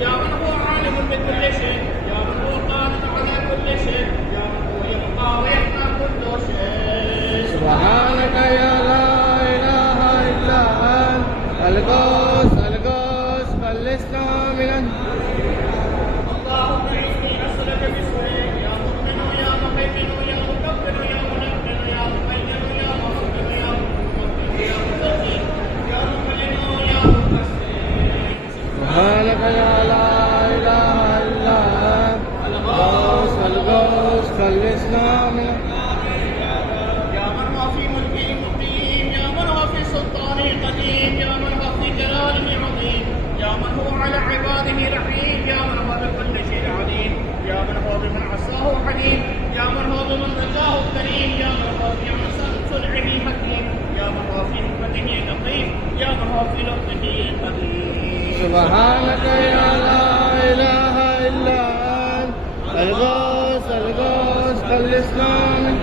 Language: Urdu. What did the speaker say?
يا من هو عالم بكل شيء، يا من هو قادر على كل شيء، يا من هو يبقى ويبقى كل شيء. سبحانك يا لا إله إلا أنت القدوس القدوس خلصنا من اللهم إني أسألك باسمك يا مؤمن يا مهيمن يا مكبر يا منكر يا مهين يا مصبر يا مقدم يا مزكي يا مؤمن يا مكسر. سبحانك يا لا إله إلا أنت القدوس القدوس خلصنا من يا من هو في ملكه مقيم، يا من هو في سلطانه قديم، يا من هو في جلاله عظيم، يا من هو على عباده رحيم، يا من هو بكل شيء عليم، يا من هو بمن عصاه حليم، يا من هو بمن رجاه كريم، يا من هو في عصا صنعه حكيم، يا من هو في حكمته لطيف، يا من هو في لطفه قدير. سبحانك يا لا إله إلا أنت القدوس القدوس خلصنا من